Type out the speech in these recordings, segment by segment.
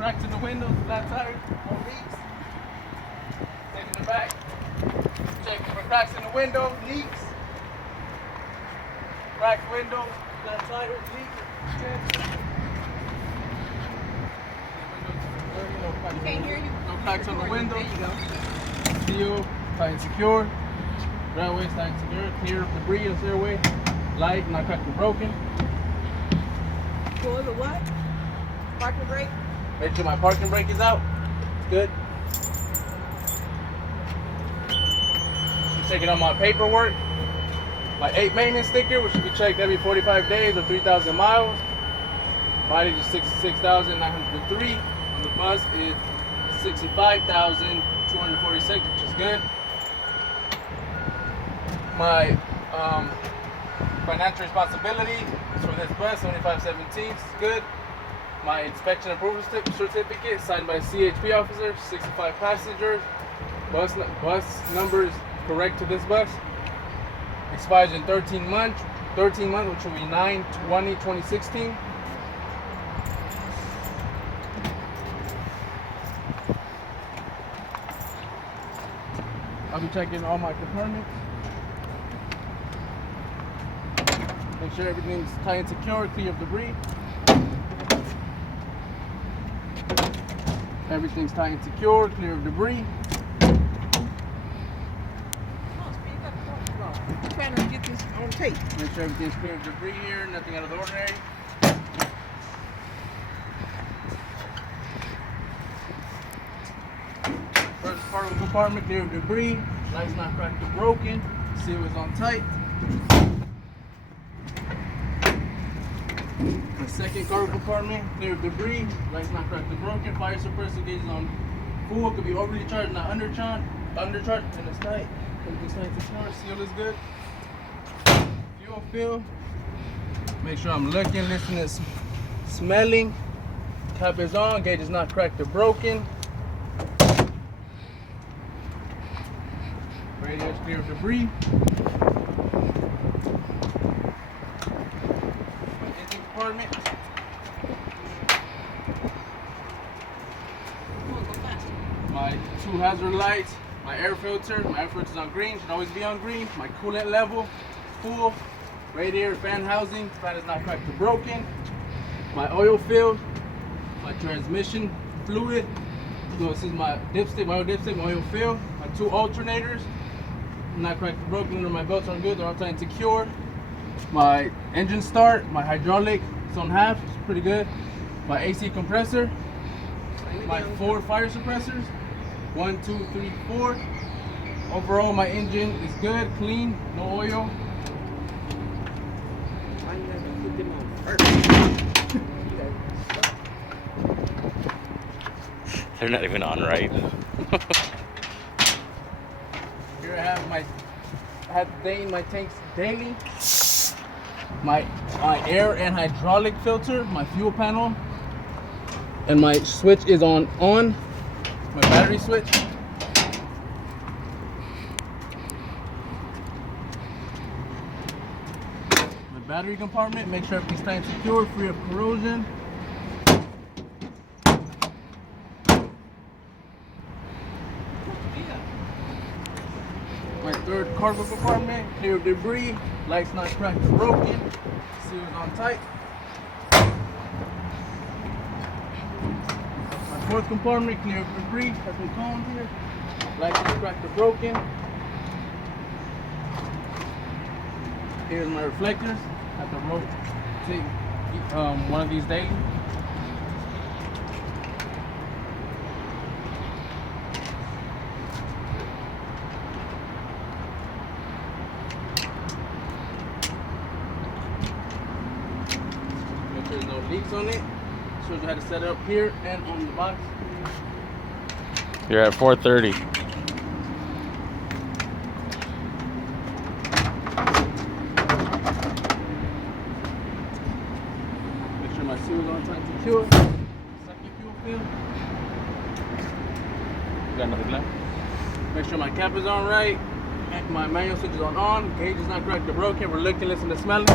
cracks in the windows, flat tires, no leaks. Taking the back. Checking for cracks in the window, leaks. Cracked windows, flat tires, leaks. Can't hear you. No cracks on the window. There you go. Seal, tight and secure. Railway tight and secure. Clear of debris in the stairway. Light, not cracked or broken. Pull the what? Parking brake? Make sure my parking brake is out. It's good. I'm checking on my paperwork. My 8 maintenance sticker, which should be checked every 45 days or 3,000 miles. Mileage is 66,903. On the bus is 65,246, which is good. My financial responsibility is for this bus, 7517, is good. My inspection approval certificate signed by a CHP officer, 65 passengers. Bus number is correct to this bus. Expires in 13 months, which will be 9/20/2016. I'll be checking all my compartments. Make sure everything's tight and secure, clear of debris. Everything's tight and secure, clear of debris. I'm trying to get this on tape. Make sure everything's clear of debris here, nothing out of the ordinary. First cargo compartment, clear of debris. Lights not cracked or broken. Seal is on tight. The second cargo compartment, clear of debris. Lights not cracked or broken. Fire suppressor gauge is on full. Could be overly charged, not undercharged, and it's tight. Everything's tight and secure. Seal is good. Fuel fill. Make sure I'm looking, listening, smelling. Cap is on. Gauge is not cracked or broken. Radio is clear of debris. My engine compartment. My 2 hazard lights. My air filter. My air filter is on green. Should always be on green. My coolant level full. Radiator fan housing. Fan is not cracked or broken. My oil fill. My transmission fluid. So this is my dipstick, my oil dipstick, my oil fill. My 2 alternators. Not cracked or broken. None of my belts are good. They're all tight and secure. My engine start. My hydraulic. It's on half. It's pretty good. My AC compressor. My 4 fire suppressors. 1, 2, 3, 4. Overall, my engine is good, clean, no oil. Why you gotta put them on first? They're not even on right. Here I have to drain my tanks daily. My air and hydraulic filter, my fuel panel, and my switch is on. My battery switch. My battery compartment, make sure everything's tight and secure, free of corrosion. My 3rd cargo compartment, clear of debris, lights not cracked or broken, seal is on tight. My 4th compartment, clear of debris, has some cones here, lights not cracked or broken. Here's my reflectors, I have to rotate one of these daily. There's no leaks on it. Shows you how to set it up here and on the box. You're at 4:30. Make sure my seal is on tight and secure. Second fuel fill. Got nothing left? Make sure my cap is on right. And my manual switch is on. Gauge is not cracked or broken. We're looking, listening, smelling.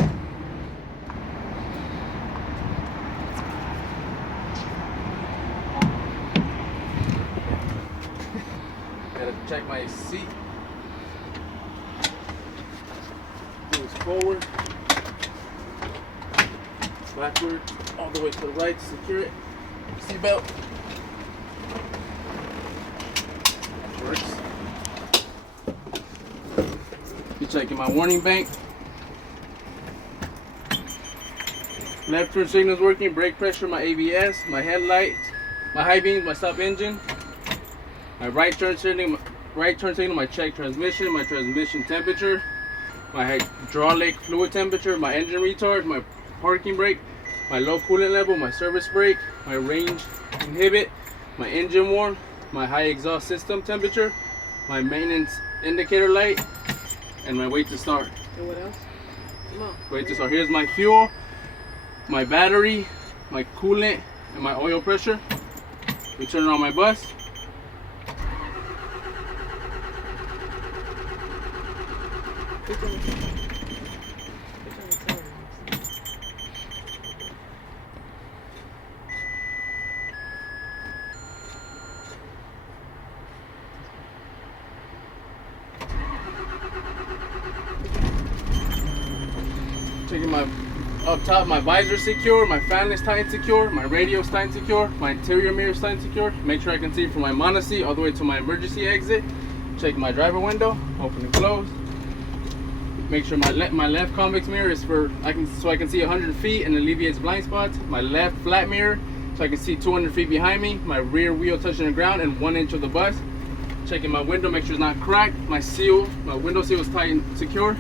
Check my seat. Moves forward, backward, all the way to the right to secure it. Seat belt. Works. Be checking my warning bank. Left turn signal is working. Brake pressure, my ABS, my headlight, my high beams, my stop engine. My right turn signal, my check transmission, my transmission temperature, my hydraulic fluid temperature, my engine retard, my parking brake, my low coolant level, my service brake, my range inhibit, my engine warm, my high exhaust system temperature, my maintenance indicator light, and my wait to start. And what else? Come on. Wait to start. Here's my fuel, my battery, my coolant, and my oil pressure. We turn on my bus. Which one? Which one is that? Checking my up top, my visor secure, my fan is tight and secure, my radio is tight and secure, my interior mirror is tight and secure. Make sure I can see from my monoseat all the way to my emergency exit. Check my driver window, open and close. Make sure my left convex mirror is so I can see 100 feet and alleviates blind spots. My left flat mirror so I can see 200 feet behind me. My rear wheel touching the ground and 1 inch of the bus. Checking my window, make sure it's not cracked. My window seal is tight and secure.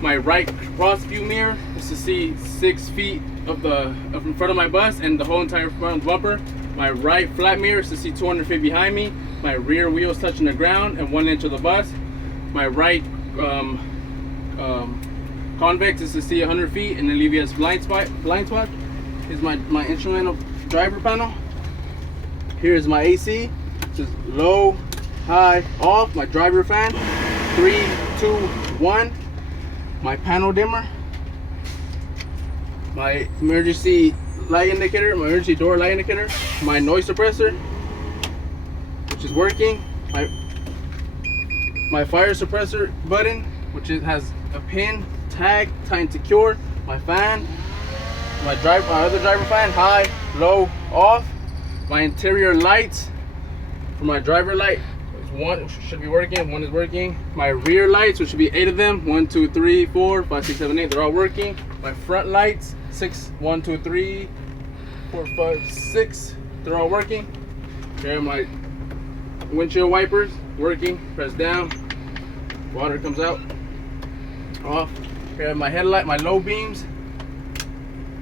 My right cross view mirror is to see 6 feet of in front of my bus and the whole entire front bumper. My right flat mirror is to see 200 feet behind me. My rear wheel is touching the ground and 1 inch of the bus. My right convex is to see 100 feet and alleviates blind spot. Here's my instrumental driver panel. Here's my AC, which is low, high, off. My driver fan, 3, 2, 1. My panel dimmer, my emergency light indicator, my emergency door light indicator, my noise suppressor, which is working, my fire suppressor button, which has a pin, tag, tight and secure, my fan, my other driver fan, high, low, off, my interior lights for my driver light. One should be working, one is working. My rear lights, which should be 8 of them. 1, 2, 3, 4, 5, 6, 7, 8. They're all working. My front lights, 1, 2, 3, 4, 5, 6. They're all working. Here are my windshield wipers working. Press down. Water comes out. Off. Here I have my headlight, my low beams.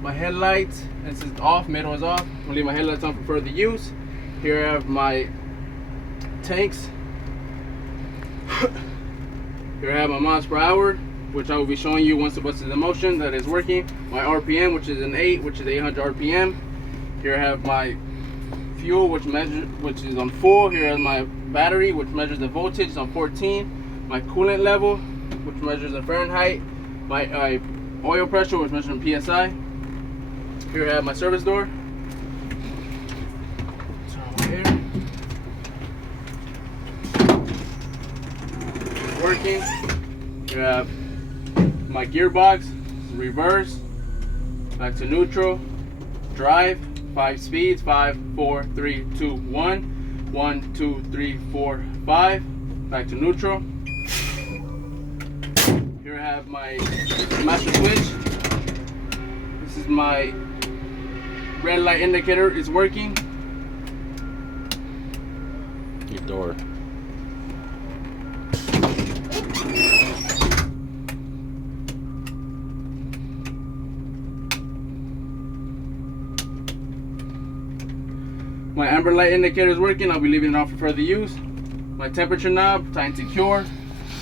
My headlights. This is off. Middle is off. I'm gonna leave my headlights on for further use. Here I have my tanks. Here I have my miles per hour, which I will be showing you once the bus is in motion that is working. My RPM, which is an 8, which is 800 RPM. Here I have my fuel, which is on full. Here is my battery, which measures the voltage, on 14. My coolant level, which measures the Fahrenheit. My oil pressure, which measures in PSI. Here I have my service door. Turn on working. You have my gearbox, reverse, back to neutral, drive, 5 speeds, 5, 4, 3, 2, 1, 1, 2, 3, 4, 5, back to neutral. Here I have my master switch. This is my red light indicator is working. Your door. My amber light indicator is working. I'll be leaving it on for further use. My temperature knob, tight and secure.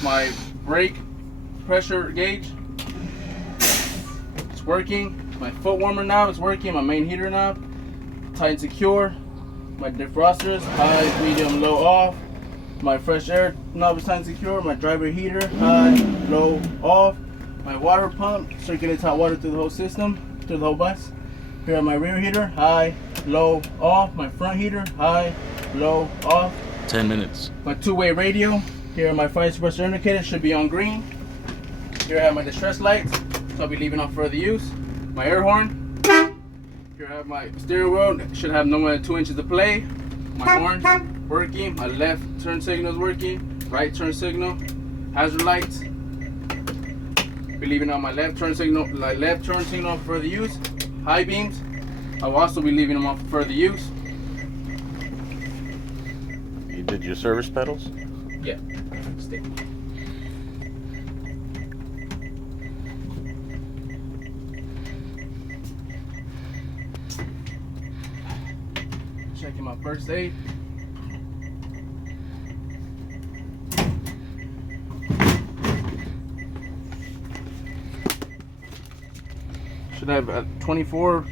My brake pressure gauge, it's working. My foot warmer knob is working. My main heater knob, tight and secure. My defrosters, high, medium, low, off. My fresh air knob is tight and secure. My driver heater, high, low, off. My water pump circulates hot water through the whole system, through the whole bus. Here are my rear heater, high, low, off. My front heater, high, low, off. 10 minutes. My two-way radio. Here are my fire suppressor indicator, should be on green. Here I have my distress lights, so I'll be leaving off further use. My air horn. Here I have my steering wheel, should have no more than 2 inches of play. My horn working, my left turn signal is working, right turn signal, hazard lights. Be leaving on my left turn signal for further use. High beams, I will also be leaving them off for further use. You did your service pedals? Yeah, stick. Checking my first aid. Should have 24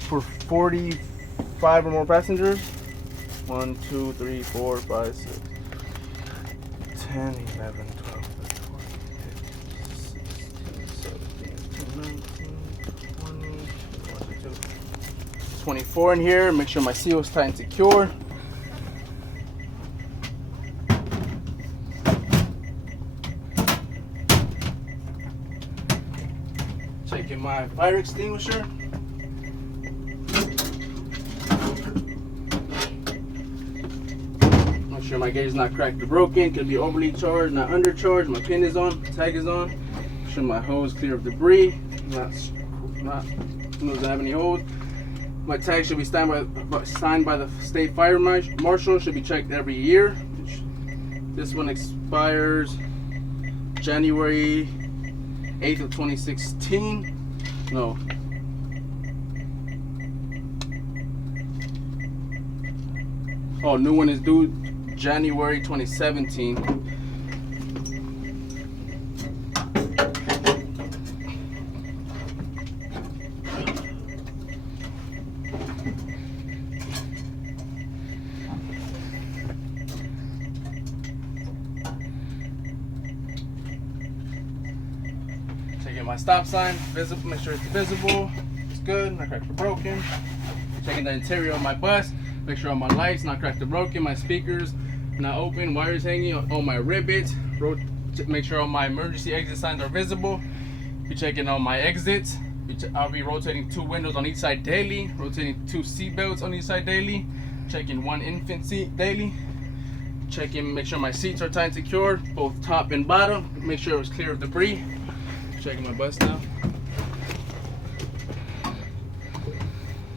for 45 or more passengers. 1, 2, 3, 4, 5, 6, 10, 11, 12, 13, 14, 15, 16, 17, 18, 19, 20, 24 in here. Make sure my seal is tight and secure. Checking my fire extinguisher. Make sure my gauge is not cracked or broken. Could be overly charged, not undercharged. My pin is on, tag is on. Make sure my hose clear of debris. Doesn't have any holes. My tag should be signed by the state fire marshal. Should be checked every year. This one expires January 8th of 2016. No. Oh, new one is due January 2017. Checking my stop sign, visible, make sure it's visible. It's good, not cracked or broken. Checking the interior of my bus, make sure all my lights not cracked or broken, my speakers not open, wires hanging, all my rivets. Make sure all my emergency exit signs are visible. Be checking all my exits. I'll be rotating 2 windows on each side daily, rotating 2 seat belts on each side daily, checking 1 infant seat daily. Checking, make sure my seats are tight and secure, both top and bottom. Make sure it was clear of debris. Checking my bus now.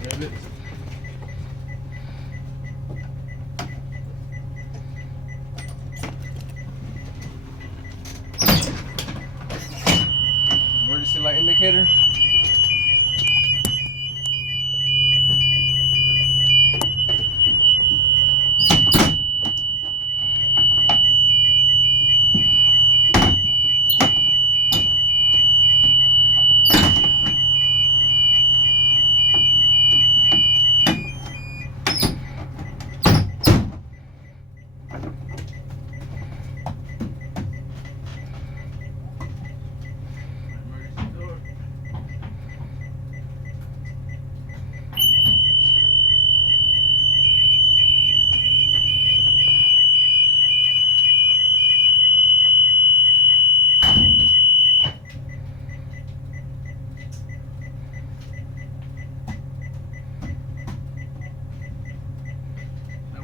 Rivets. Emergency light indicator.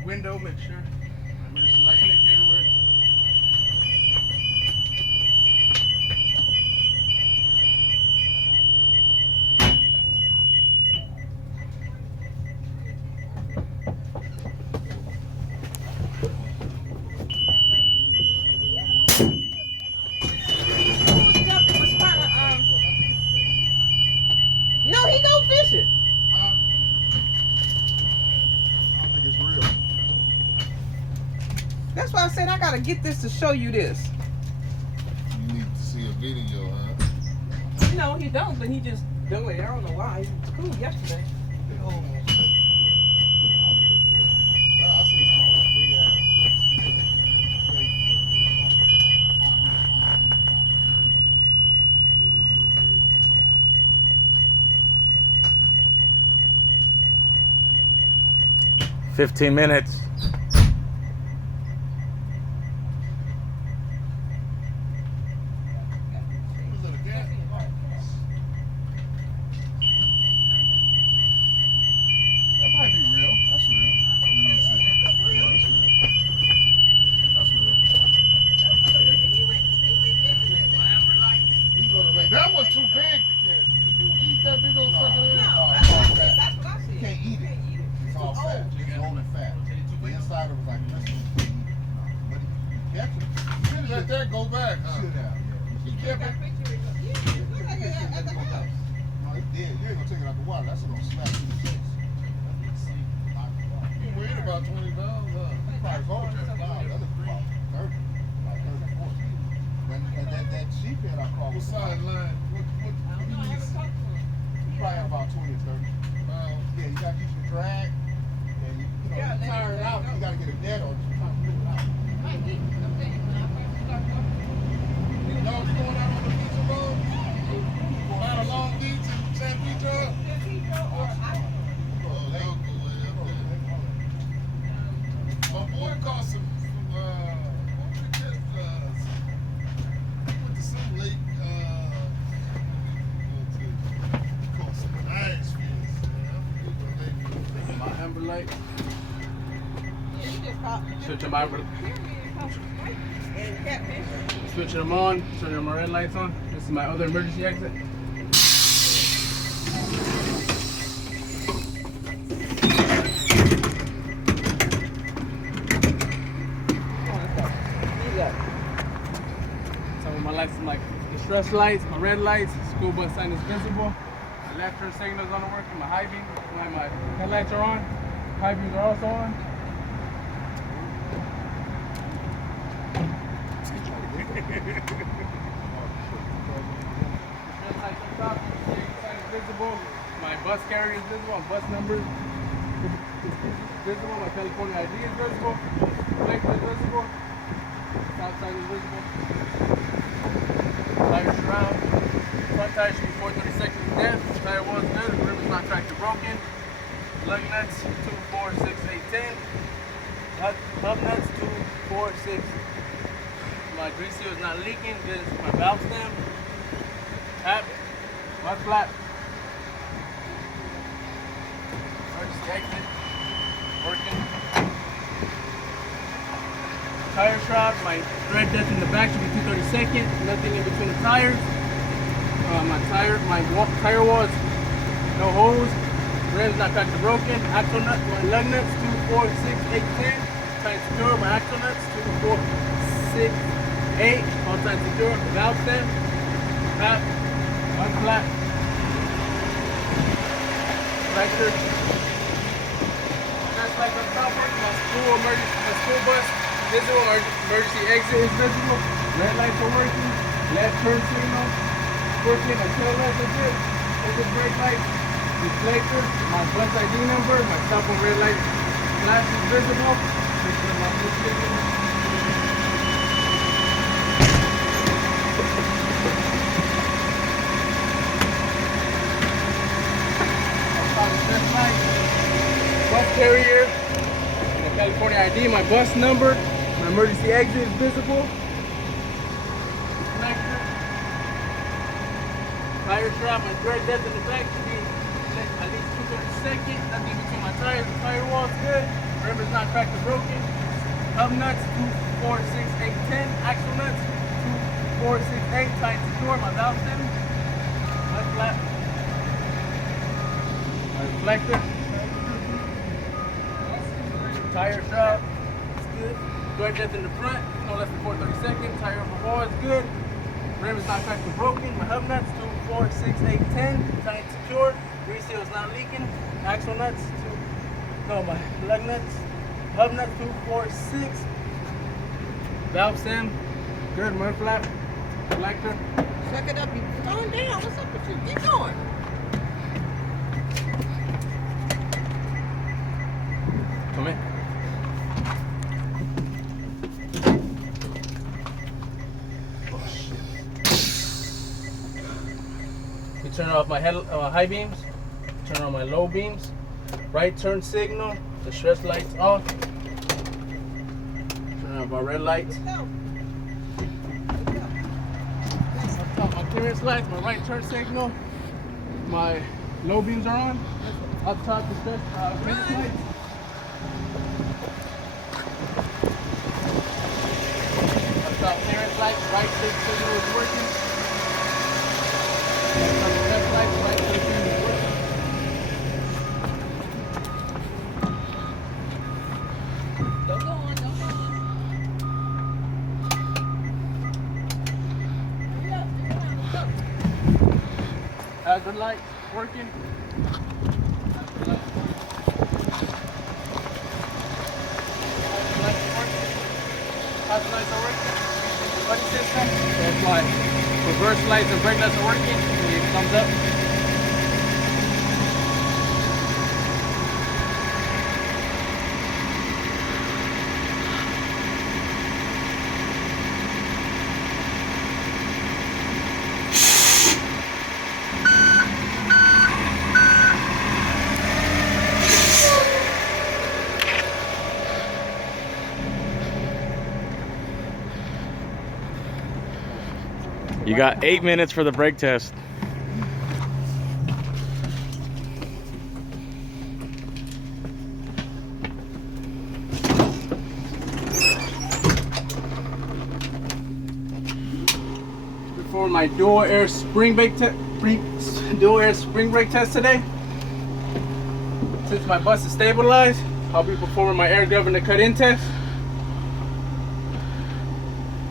Window, make sure my emergency light indicator works. No, he go fishing. That's why I said I gotta get this to show you this. You need to see a video, huh? No, he don't, but he just do it. I don't know why. He was cool yesterday. Well, I see some big ass. 15 minutes. rider was like, listen, but he kept it. Should have let that go back, huh? Should have, yeah. He kept it. No, it did. You ain't gonna take it out the water. That's gonna slap you in the face. He weighed about 20 pounds, huh? Probably more than that. The other about 30, like 30, 40. And that sheep head I caught What was sideline? What he's probably about 20 or 30. Yeah, you gotta use your drag, and you tire it out. You gotta get a net or something to pull it out. Y'all be going out on the beach alone? Out of Long Beach and San Pedro? Oh, y'all go way up there. My boy caught some what did he catch? He went to some lake, he caught some nice fish. Man. I forget what they were. My amber light. Switching my switching them on, turning my red lights on. This is my other emergency exit. Some of my lights are like distress lights, my red lights, school bus sign is visible. My left turn signals on working, my high beam, my headlights are on, high beams are also on. Visible. My bus carrier is visible. My bus number is visible. My California ID is visible. Plate is visible. Outside is visible. Tire shroud. Front tire should be 430 seconds depth. Tire wall is good. The rim is not cracked or broken. Lug nuts 2, 4, 6, 8, 10. Hub nuts 2, 4, 6. My grease seal is not leaking. This is my valve stem. Tap. Mud flap. Emergency exit. Working. Tire shroud. My thread depth in the back should be 230 seconds. Nothing in between the tires. My tire wall is no holes. Rim's not cracked or broken. Axle nuts. My lug nuts 2, 4, 6, 8, 10. Tight secure. My axle nuts 2, 4, 6, 8. All tight secure. Valve stem. Tap. Unflap. Reflector. Just like on top of my school bus visible. Emergency exit is visible. Red lights are working. Left turn signal working. My tail lights are good. Open brake light. Reflector. My bus ID number. My stop on red light flash is visible. This is my blue signal. Bus carrier, my California ID, my bus number, my emergency exit is visible. Connector, tire strap, my thread depth in the back should be at least 230 seconds. Nothing between my tires. The tire wall is good. Rim is not cracked or broken. Hub nuts 2, 4, 6, 8, 10. Axle nuts 2, 4, 6, 8. Tight secure. My valve stem. Mud flap. My reflector. Tire shroud, it's good. Thread depth in the front, no less than 430 seconds. Tire overhaul is good. Rim is not cracked or broken. My hub nuts 2, 4, 6, 8, 10. Tight secure. Grease seal is not leaking. Axle nuts my lug nuts. Hub nuts 2, 4, 6. Valve stem, good. Mud flap, reflector. Suck it up, you going down. What's up with you? Keep going. Come in. We turn off my high beams, turn on my low beams, right turn signal, the stress lights off, turn off my red lights. Up top my clearance lights, my right turn signal, my low beams are on. Up top the stress clearance lights. Up top clearance lights, right turn signal is working. Left light, right turn signal is working. hazard lights working. Hazard lights are working. Buddy system. That's why reverse lights and brake lights are working. It comes up. You got 8 minutes for the brake test. For my dual air spring brake test today. Since my bus is stabilized, I'll be performing my air governor cut-in test.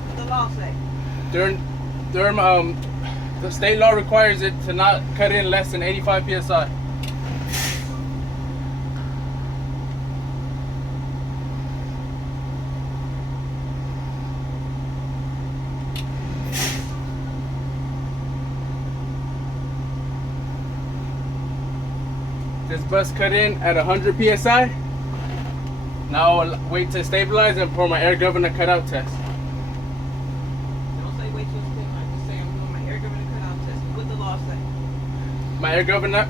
What the law say? The state law requires it to not cut in less than 85 psi. This bus cut in at 100 psi. Now I'll wait to stabilize and pour my air governor cutout test. Don't say wait till it's stabilized. Just say I'm doing my air governor cutout test. What the law say? My air governor,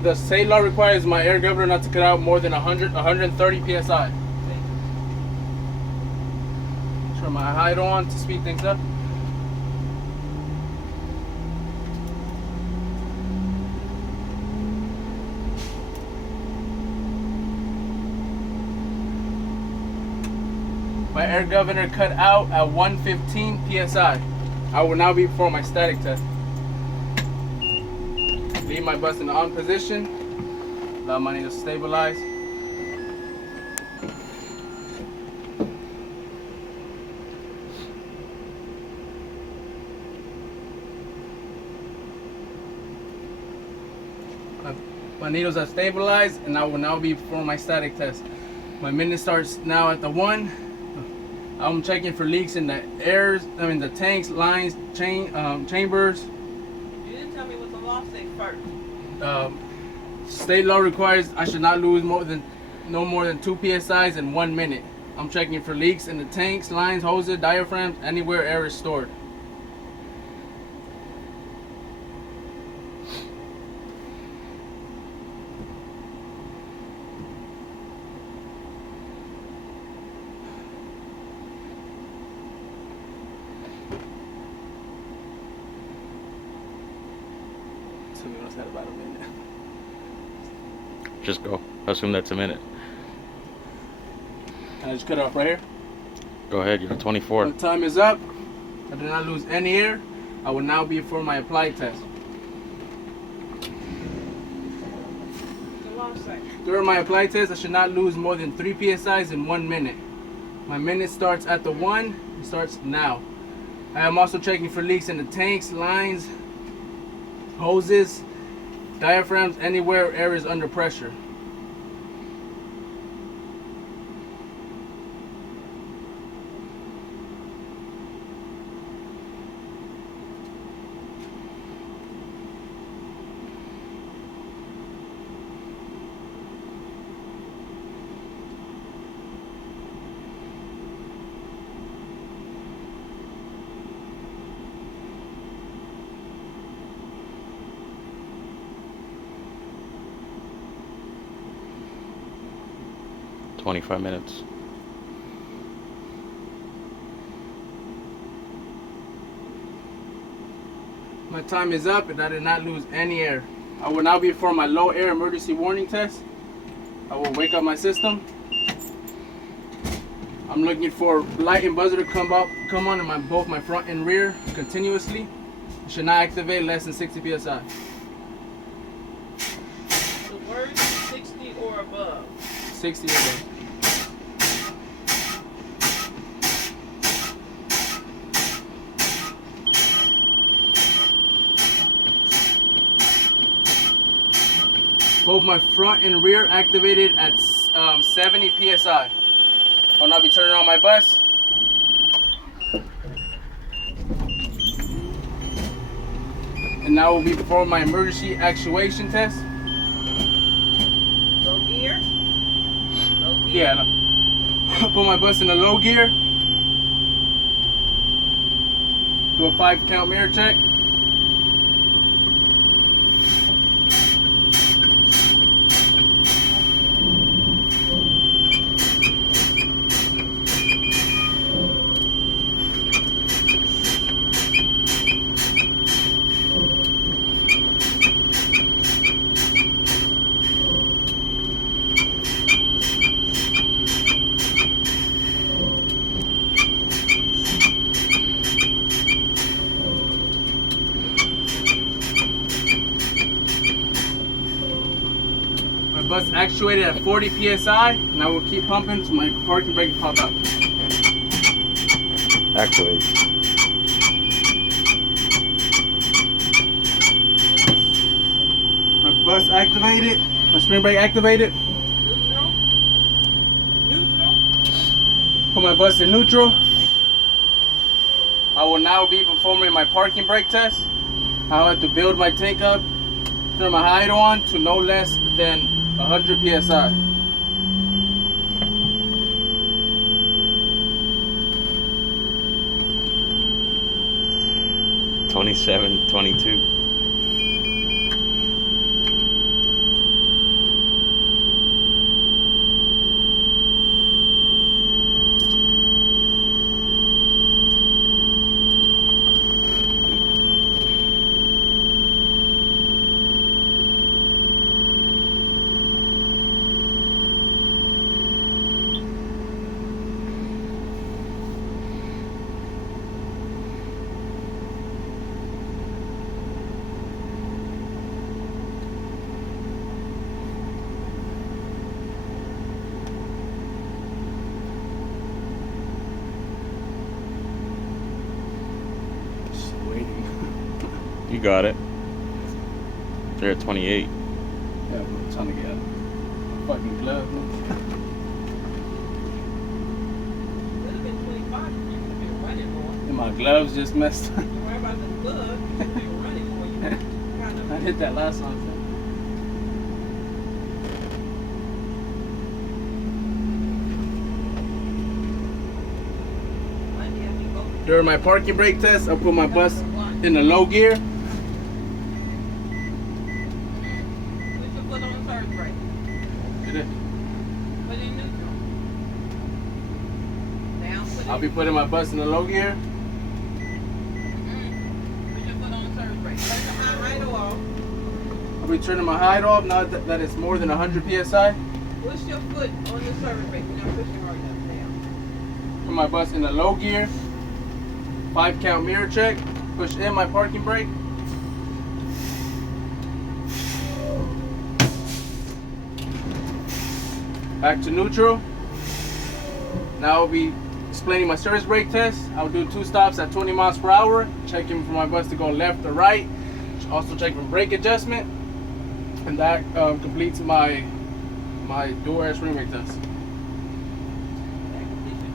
the state law requires my air governor not to cut out more than 130 psi. Turn my height on to speed things up. My air governor cut out at 115 psi. I will now be performing my static test. Leave my bus in the on position. Allow my knee to stabilize. My needles are stabilized, and I will now be performing my static test. My minute starts now at the 1. I'm checking for leaks in the the tanks, lines, chambers. You didn't tell me what the law say first. State law requires I should not lose no more than 2 psi's in 1 minute. I'm checking for leaks in the tanks, lines, hoses, diaphragms, anywhere air is stored. So we almost had about a minute. Just go. Assume that's a minute. And I just cut it off right here. Go ahead, you're at 24. My time is up. I did not lose any air. I will now be for my applied test. The law say. During my applied test, I should not lose more than 3 psi's in 1 minute. My minute starts at the 1. It starts now. I am also checking for leaks in the tanks, lines, hoses, diaphragms, anywhere air is under pressure. $25 minutes. My time is up and I did not lose any air. I will now be for my low air emergency warning test. I will wake up my system. I'm looking for light and buzzer to come on in both my front and rear continuously. It should not activate less than 60 psi. The word is 60 or above. 60 or above. Both my front and rear activated at 70 psi. I'll now be turning on my bus. And now we'll be performing my emergency actuation test. Low gear. Low gear. Yeah, I'll put my bus in a low gear. Do a 5-count mirror check. My bus actuated at 40 psi, and I will keep pumping so my parking brake will pop up. Actuate. My bus activated, my spring brake activated. Neutral. Neutral. Put my bus in neutral. I will now be performing my parking brake test. I'll have to build my tank up, turn my idle on to no less than 100 psi. $27, $22. Just waiting. You got it. They're at 28. Yeah, I'm trying to get a fucking glove. Could have been 25 if you could have been running more. And my gloves just messed up. Don't worry about the glove. You could have been running more. You kind I of. hit that last one. Monday, I think, go. During my parking brake test, I'll put my bus in the low gear. Put your foot on the third brake. Hit it. Put it in neutral. Now put it. I'll be putting my bus in the low gear. Put your foot on the third brake. Turn the high idle off. I'll be turning my hide off now that it's more than 100 psi. Push your foot on the third brake. You're not pushing hard enough now. Put my bus in the low gear. 5-count mirror check. Push in my parking brake. Back to neutral. Now I'll be explaining my service brake test. I'll do 2 stops at 20 miles per hour, checking for my bus to go left or right. Also check for brake adjustment. And that completes my dual air spring brake test.